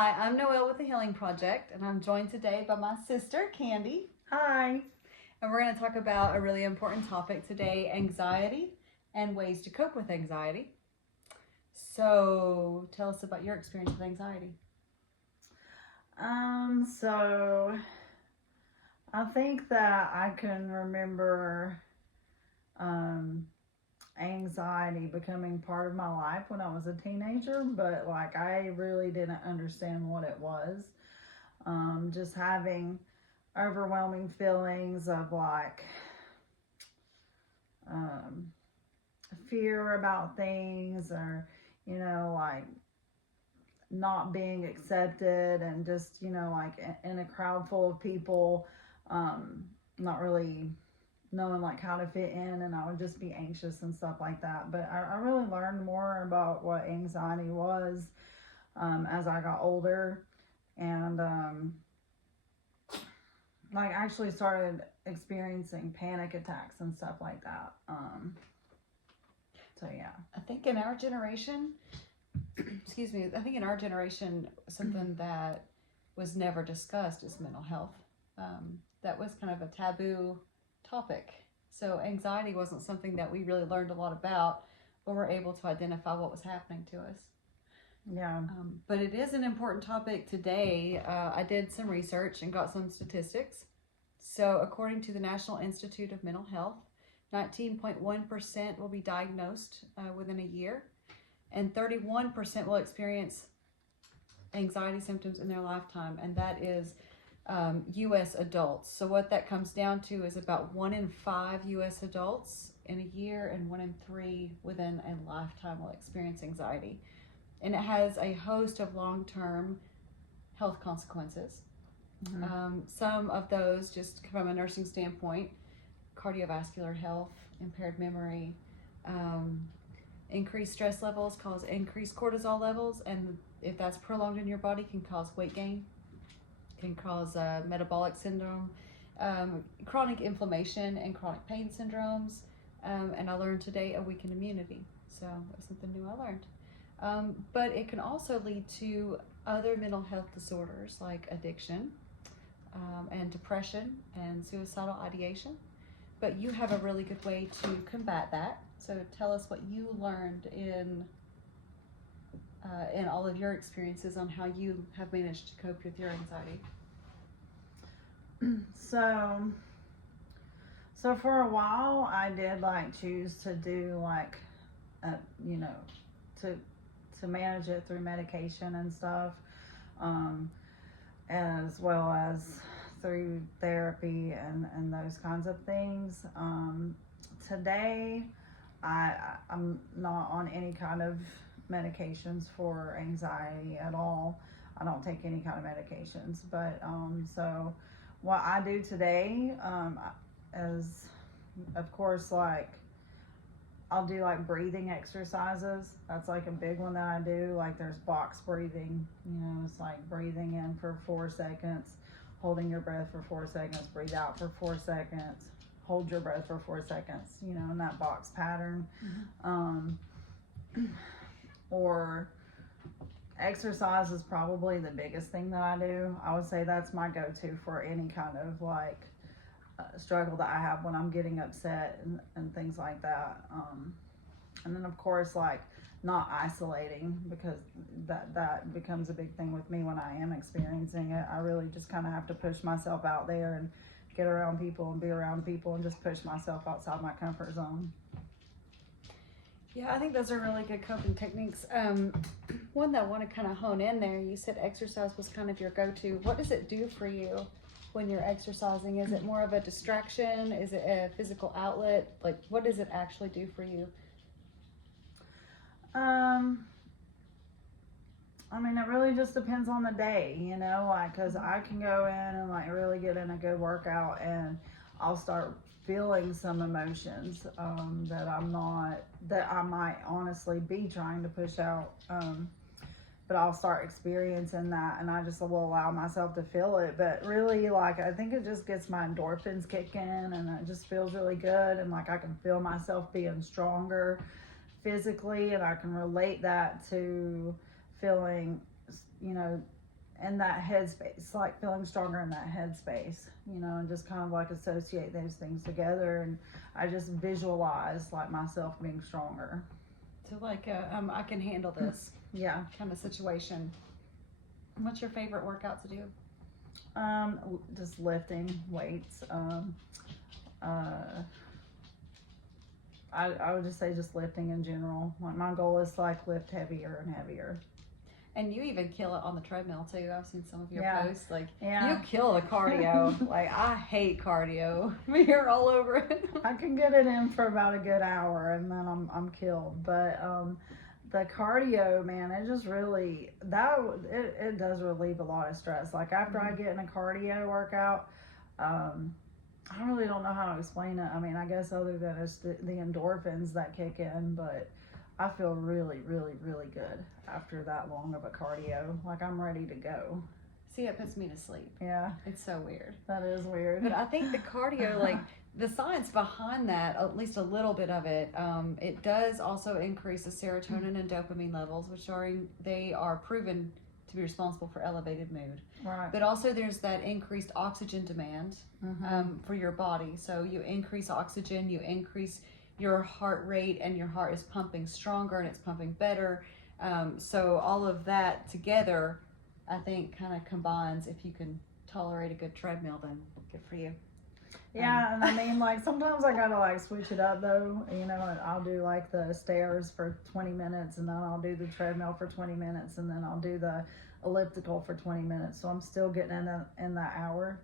Hi, I'm Noelle with the Healing Project, and I'm joined today by my sister, Candy. Hi. And we're going to talk about a really important topic today, anxiety and ways to cope with anxiety. So, tell us about your experience with anxiety. So I think that I can remember um anxiety becoming part of my life when I was a teenager, but like I really didn't understand what it was. Just having overwhelming feelings of like um fear about things or like not being accepted and just like in a crowd full of people, um not really knowing like how to fit in, and I would just be anxious and stuff like that. But I really learned more about what anxiety was as I got older, and like actually started experiencing panic attacks and stuff like that. So yeah. I think in our generation, excuse me, I think in our generation, something that was never discussed is mental health. That was kind of a taboo topic. So, anxiety wasn't something that we really learned a lot about or were able to identify what was happening to us. Yeah. But it is an important topic today. I did some research and got some statistics. So, according to the National Institute of Mental Health, 19.1% will be diagnosed within a year, and 31% will experience anxiety symptoms in their lifetime, and that is U.S. adults. So, what that comes down to is about 1 in 5 U.S. adults in a year, and 1 in 3 within a lifetime will experience anxiety. And it has a host of long-term health consequences. Some of those, just from a nursing standpoint, cardiovascular health, impaired memory, increased stress levels cause increased cortisol levels, and if that's prolonged in your body, can cause weight gain, can cause metabolic syndrome, chronic inflammation, and chronic pain syndromes. And I learned today a weakened immunity. So that's something new I learned. But it can also lead to other mental health disorders like addiction and depression and suicidal ideation. But you have a really good way to combat that. So tell us what you learned in all of your experiences on how you have managed to cope with your anxiety. So for a while I did like choose to do like you know to manage it through medication and stuff, um, as well as through therapy and those kinds of things. Today I'm not on any kind of medications for anxiety at all. I don't take any kind of medications, but so what I do today is, of course, like I'll do like breathing exercises. That's like a big one that I do. Like there's box breathing, it's like breathing in for 4 seconds, holding your breath for 4 seconds, breathe out for 4 seconds, hold your breath for 4 seconds, in that box pattern. Or exercise is probably the biggest thing that I do. I would say that's my go-to for any kind of like struggle that I have when I'm getting upset and things like that. And then of course, like not isolating, because that becomes a big thing with me when I am experiencing it. I really just kind of have to push myself out there and get around people and be around people and just push myself outside my comfort zone. Yeah, I think those are really good coping techniques. One that I want to kind of hone in there, you said exercise was kind of your go-to. What does it do for you when you're exercising? Is it more of a distraction? Is it a physical outlet? Like, what does it actually do for you? I mean, it really just depends on the day, like, because I can go in and like really get in a good workout and I'll start feeling some emotions that I might honestly be trying to push out. But I'll start experiencing that and I just will allow myself to feel it. But really, like, I think it just gets my endorphins kicking and it just feels really good. And like, I can feel myself being stronger physically, and I can relate that to feeling, in that headspace, like feeling stronger in that headspace, you know, and just kind of like associate those things together. And I just visualize like myself being stronger. So like I can handle this Yeah. kind of situation. What's your favorite workout to do? Just lifting weights. I would just say just lifting in general. Like my goal is to like lift heavier and heavier. And you even kill it on the treadmill too. I've seen some of your Yeah. posts. Like Yeah. you kill the cardio. Like I hate cardio. You're all over it. I can get it in for about a good hour and then I'm killed. But the cardio, man, it just really it does relieve a lot of stress. Like after I get in a cardio workout, I really don't know how to explain it. I mean, I guess other than it's the endorphins that kick in, but I feel really, really, really good after that long of a cardio. Like I'm ready to go. See, it puts me to sleep. Yeah. It's so weird. That is weird. But I think the cardio, like the science behind that, at least a little bit of it, it does also increase the serotonin and dopamine levels, which they are proven to be responsible for elevated mood. Right. But also there's that increased oxygen demand for your body. So you increase oxygen, you increase your heart rate, and your heart is pumping stronger and it's pumping better. So all of that together, I think, kind of combines. If you can tolerate a good treadmill, then good for you. Yeah, and I mean, like, sometimes I gotta, like, switch it up, though. You know, I'll do, like, the stairs for 20 minutes, and then I'll do the treadmill for 20 minutes, and then I'll do the elliptical for 20 minutes. So I'm still getting in that hour.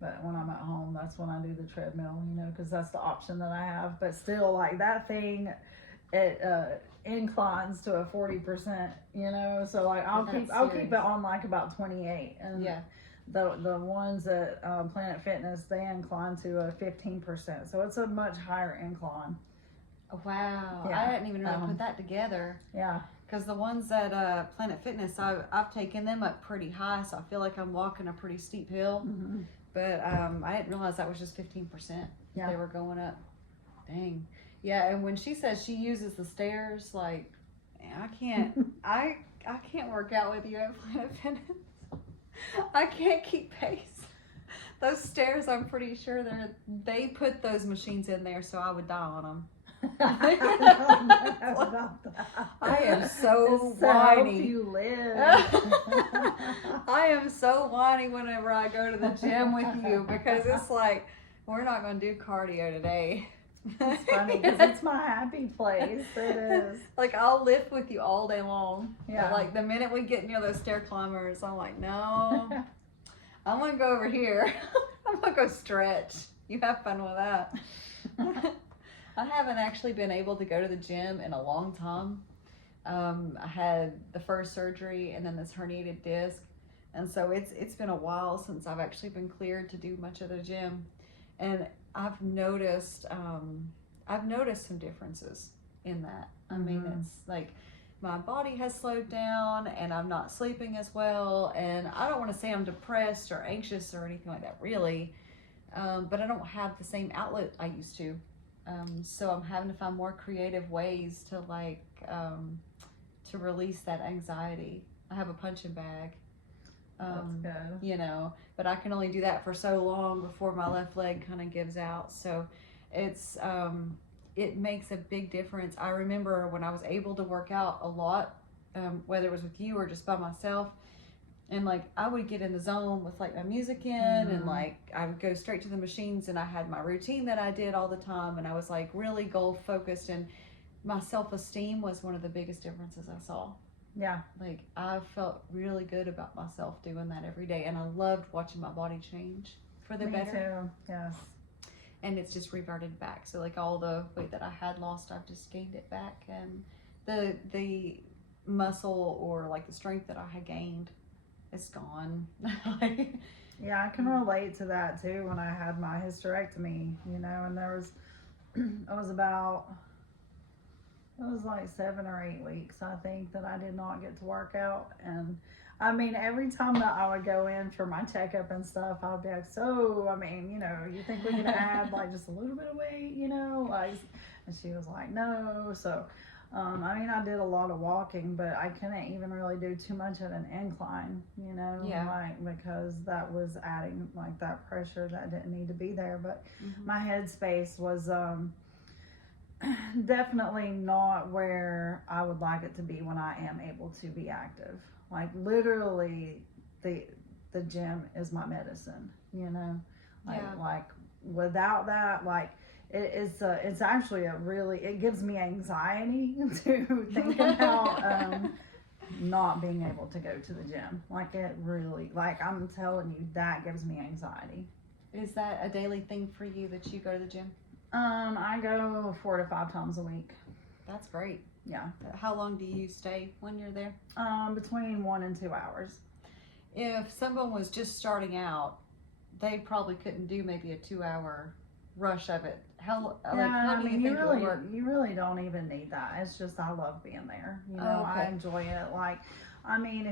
But when I'm at home, that's when I do the treadmill, you know, because that's the option that I have. But still, like, that thing, it inclines to a 40%, you know. So, like, I'll keep it on, like, about 28. And yeah. The ones at Planet Fitness, they incline to a 15%, so it's a much higher incline. Wow, Yeah. I didn't even really put that together. Yeah, because the ones at Planet Fitness, I've taken them up pretty high, so I feel like I'm walking a pretty steep hill. But I didn't realize that was just 15%. Yeah. They were going up. Dang. Yeah, and when she says she uses the stairs, like I can't work out with you at Planet Fitness. I can't keep pace. Those stairs, I'm pretty sure they put those machines in there so I would die on them. I am so whiny. You live. I am so whiny whenever I go to the gym with you because it's like, we're not going to do cardio today. It's funny because it's my happy place. It is. Like, I'll lift with you all day long. Yeah. But like the minute we get near those stair climbers, I'm like, no, I'm going to go over here. I'm going to go stretch. You have fun with that. I haven't actually been able to go to the gym in a long time. I had the first surgery and then this herniated disc. And so it's been a while since I've actually been cleared to do much of the gym. And I've noticed some differences in that. I mean, it's like my body has slowed down and I'm not sleeping as well. And I don't want to say I'm depressed or anxious or anything like that, really. But I don't have the same outlet I used to. So I'm having to find more creative ways to to release that anxiety. I have a punching bag. That's good. You know, but I can only do that for so long before my left leg kind of gives out. So it's it makes a big difference. I remember when I was able to work out a lot, whether it was with you or just by myself, and like I would get in the zone with like my music in and like I would go straight to the machines and I had my routine that I did all the time and I was like really goal focused and my self-esteem was one of the biggest differences I saw. Yeah. Like I felt really good about myself doing that every day and I loved watching my body change for the better. Me too. Yes. And it's just reverted back. So like all the weight that I had lost, I've just gained it back, and the muscle or like the strength that I had gained, it's gone. Yeah, I can relate to that too. When I had my hysterectomy, you know, and there was it was like 7 or 8 weeks, I think, that I did not get to work out. And I mean, every time that I would go in for my checkup and stuff, I'd be like, so, I mean, you know, you think we can add like just a little bit of weight, you know, like, and she was like, no. So, I mean, I did a lot of walking, but I couldn't even really do too much at an incline, Yeah. like because that was adding like that pressure that didn't need to be there. But Mm-hmm. my headspace was definitely not where I would like it to be when I am able to be active. Like literally, the the gym is my medicine. Yeah. Like without that, like it's actually a really, it gives me anxiety to think about not being able to go to the gym. Like it really, like I'm telling you, that gives me anxiety. Is that a daily thing for you that you go to the gym? I go 4 to 5 times a week. That's great. Yeah. How long do you stay when you're there? Between 1 and 2 hours. If someone was just starting out, they probably couldn't do maybe a 2 hour rush of it. How Yeah, I do you mean, think it would work? you really don't even need that. It's just I love being there. Oh, I okay. enjoy it. Like, I mean,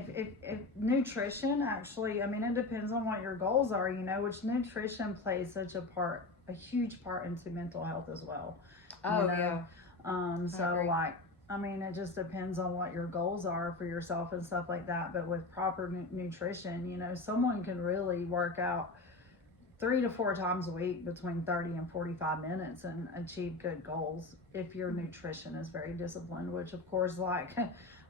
if nutrition actually, I mean, it depends on what your goals are. Which nutrition plays such a huge part into mental health as well. Oh, You know, yeah. I so agree. like, I mean, it just depends on what your goals are for yourself and stuff like that. But with proper nutrition, someone can really work out 3 to 4 times a week between 30 and 45 minutes and achieve good goals if your nutrition is very disciplined, which of course, like,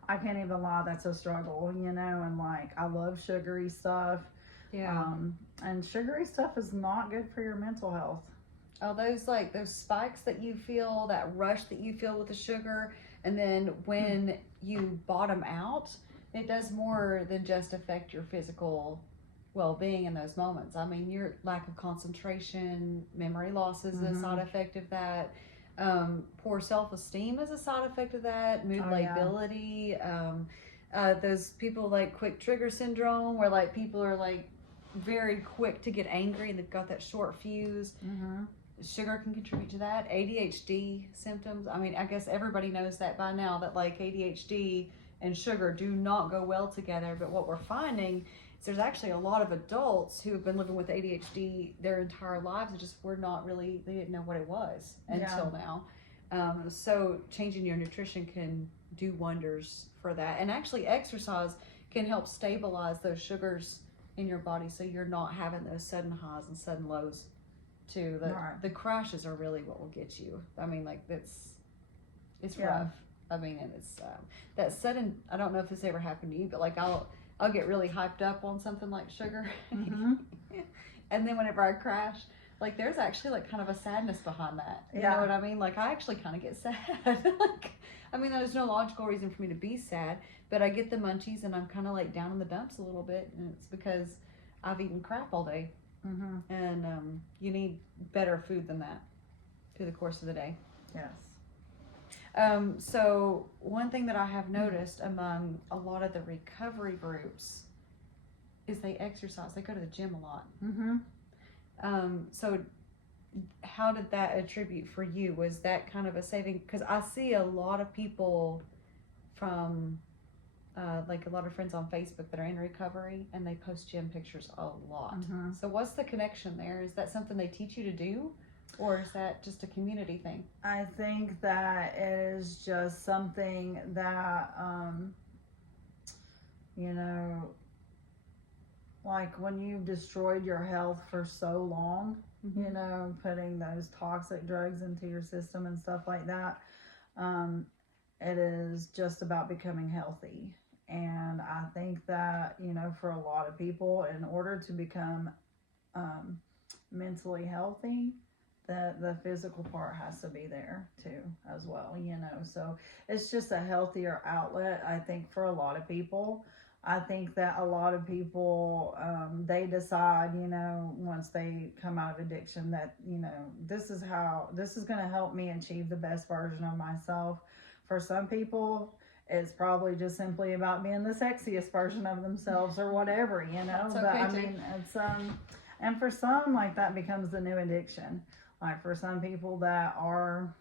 I can't even lie, that's a struggle, and like I love sugary stuff. Yeah. And sugary stuff is not good for your mental health. Oh, those spikes that you feel, that rush that you feel with the sugar, and then when you bottom out, it does more than just affect your physical well-being in those moments. I mean, your lack of concentration, memory loss is a side effect of that. Poor self-esteem is a side effect of that. Mood Oh, yeah. lability. Those people like quick trigger syndrome, where like people are like very quick to get angry and they've got that short fuse. Sugar can contribute to that. ADHD symptoms. I mean, I guess everybody knows that by now, that like ADHD and sugar do not go well together. But what we're finding is there's actually a lot of adults who have been living with ADHD their entire lives and just were not really, they didn't know what it was until now. So changing your nutrition can do wonders for that. And actually exercise can help stabilize those sugars in your body so you're not having those sudden highs and sudden lows too. The crashes are really what will get you. I mean, like it's rough. I mean, and it's that sudden. I don't know if this ever happened to you, but like I'll get really hyped up on something like sugar, and then whenever I crash, like there's actually like kind of a sadness behind that. You know what I mean? Like I actually kind of get sad. Like, I mean, there's no logical reason for me to be sad, but I get the munchies and I'm kind of like down in the dumps a little bit, and it's because I've eaten crap all day. And you need better food than that through the course of the day. Yes. So one thing that I have noticed among a lot of the recovery groups is they exercise. They go to the gym a lot. So how did that attribute for you? Was that kind of a saving? Because I see a lot of people from like a lot of friends on Facebook that are in recovery, and they post gym pictures a lot. So what's the connection there? Is that something they teach you to do, or is that just a community thing? I think that is just something that like when you've destroyed your health for so long, putting those toxic drugs into your system and stuff like that, it is just about becoming healthy. And I think that, for a lot of people, in order to become mentally healthy, the physical part has to be there too as well, so it's just a healthier outlet, I think, for a lot of people. I think that a lot of people, they decide, once they come out of addiction, that, this is going to help me achieve the best version of myself. For some people, it's probably just simply about being the sexiest version of themselves or whatever, That's but okay, I too. mean, it's and for some, like, that becomes the new addiction. Like for some people that are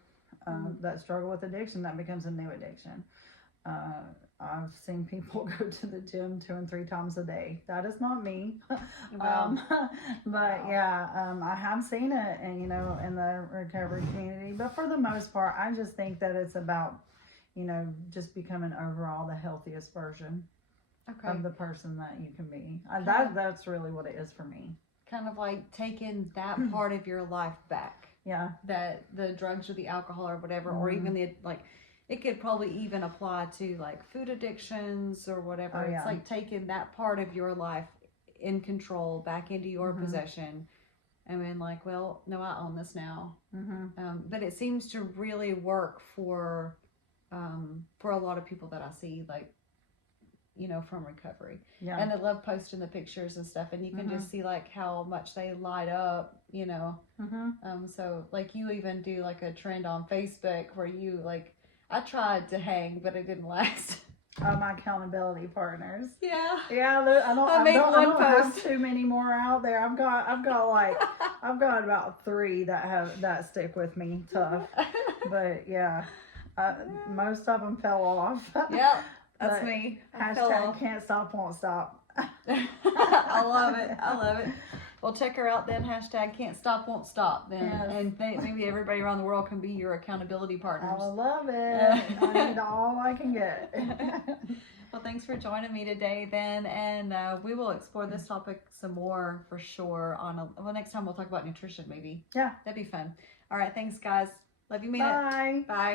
that struggle with addiction, that becomes a new addiction. I've seen people go to the gym 2 and 3 times a day. That is not me. Wow. But yeah, I have seen it, and in the recovery community. But for the most part, I just think that it's about, you know, just becoming overall the healthiest version of the person that you can be. That's really what it is for me. Kind of like taking that part of your life back. Yeah. That the drugs or the alcohol or whatever, or even the, like, it could probably even apply to like food addictions or whatever. It's like taking that part of your life in control back into your possession. I mean, like, well, no, I own this now. But it seems to really work for a lot of people that I see, like, you know, from recovery. Yeah. And I love posting the pictures and stuff, and you can just see like how much they light up, you know. So like you even do like a trend on Facebook where you like, I tried to hang, but it didn't last. Oh, my accountability partners. Yeah. Yeah, I don't have too many more out there. I've got about 3 that stick with me tough. But yeah, most of them fell off. Yep, that's me. Hashtag can't stop, won't stop. I love it. Well, check her out then. Hashtag can't stop, won't stop. Then, yes. And maybe everybody around the world can be your accountability partners. I love it. I need all I can get. Well, thanks for joining me today, then, and we will explore this topic some more for sure. Next time we'll talk about nutrition, maybe. Yeah, that'd be fun. All right, thanks, guys. Love you, mean it. Bye. Bye.